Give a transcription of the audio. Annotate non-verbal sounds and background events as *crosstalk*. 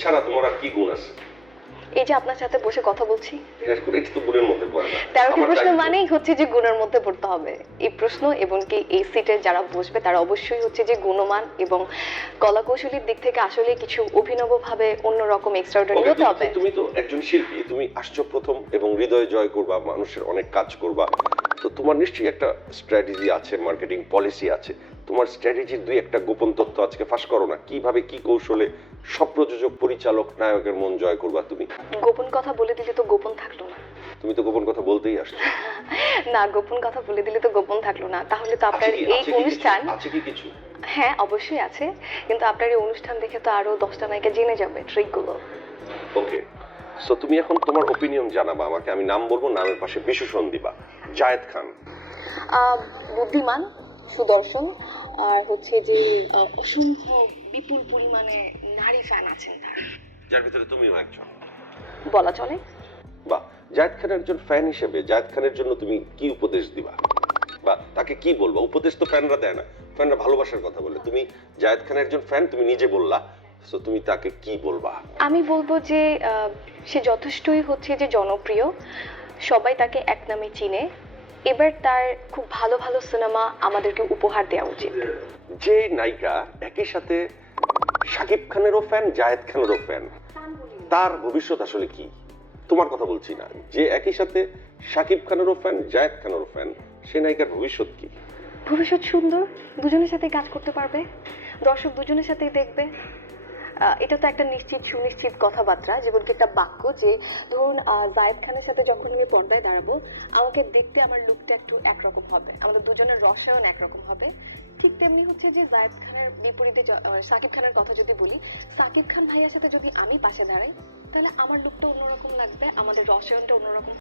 ছাড়া তোমার আর কি গুণ আছে? এই যে আপনার সাথে বসে কথা বলছি। বিশেষ করে এটা তো গুণের মধ্যে পড়ে না। তেরোটি প্রশ্ন মানেই হচ্ছে যে গুণের মধ্যে পড়তে হবে। এই প্রশ্ন এবং কি এই সিটে যারা বসবে তারা অবশ্যই হচ্ছে যে গুণমান এবং কলাকৌশলীর দিক থেকে আসলে কিছু অভিনবভাবে অন্যরকম এক্সট্রাঅর্ডিনারি হতে হবে। তুমি তো একজন শিল্পী তুমি আসছো প্রথম এবং হৃদয় জয় করবা মানুষের অনেক কাজ করবা। তো তোমার নিশ্চয়ই একটা স্ট্র্যাটেজি আছে মার্কেটিং পলিসি আছে। তোমার স্ট্র্যাটেজির দুই একটা গোপন তথ্য আজকে ফাঁস করো না। কীভাবে কি কৌশলে সব প্রযোজক পরিচালক নায়কের মন জয় করবা তুমি? গোপন কথা বলে দিলে তো গোপন থাকল না। তুমি তো গোপন কথা বলতেই আসছো। *laughs* না গোপন কথা বলে দিলে তো গোপন থাকল না। তাহলে তো আপনার এই? অনুষ্ঠান আছে কি কিছু? হ্যাঁ অবশ্যই আছে। কিন্তু আপনার এই অনুষ্ঠান দেখে তো আরও দশটা নায়িকা জেনে যাবে ট্রিকগুলো। ওকে সো তুমি এখন তোমার ওপিনিয়ন জানাবা আমাকে আমি নাম বলব নামের পাশে বিশেষণ দিবা। জায়েদ খান। বুদ্ধিমান সুদর্শন আর হচ্ছে যে অসংখ্য বিপুল পরিমাণে নারী ফ্যান আছেন তার। যার ভিতরে তুমিও একজন। বলা চলে। বা জায়েদ খানের একজন ফ্যান হিসেবে জায়েদ খানের জন্য তুমি কি উপদেশ দিবা? বা তাকে কি বলবা? উপদেশ তো ফ্যানরা দেয় না। ফ্যানরা ভালোবাসার কথা বলে। তুমি জায়েদ খানের একজন ফ্যান তুমি নিজে বললা। সো তুমি তাকে কি বলবা? আমি বলব যে সে যথেষ্টই হচ্ছে যে জনপ্রিয়। সবাই তাকে এক নামে চিনে। এবার তার খুব ভালো ভালো সিনেমা আমাদেরকে উপহার দেওয়া উচিত। যে নায়িকা একই সাথে শাকিব খানেরও ফ্যান জায়েদ খানেরও ফ্যান তার ভবিষ্যৎ আসলে কি? তোমার কথা বলছি না। যে একই সাথে শাকিব খানেরও ফ্যান জায়েদ খানেরও ফ্যান সে নায়িকার ভবিষ্যৎ কি? ভবিষ্যৎ সুন্দর দুজনের সাথে কাজ করতে পারবে। দর্শক দুজনের সাথেই দেখবে। এটা তো একটা নিশ্চিত সুনিশ্চিত কথাবার্তা যেমন কি একটা বাক্য যে, ধরুন জায়েদ খানের সাথে যখন আমি পর্দায় দাঁড়াবো, আমাকে দেখতে আমার লুকটা একটু একরকম হবে। আমাদের দুজনের রসায়ন একরকম হবে। ঠিক তেমনি হচ্ছে যে, জায়েদ খানের বিপরীতে সাকিব খানের কথা যদি বলি, সাকিব খান ভাইয়ার সাথে যদি আমি পাশে দাঁড়াই, তাহলে আমার লুকটা অন্যরকম লাগবে, আমাদের রসায়নটা অন্যরকম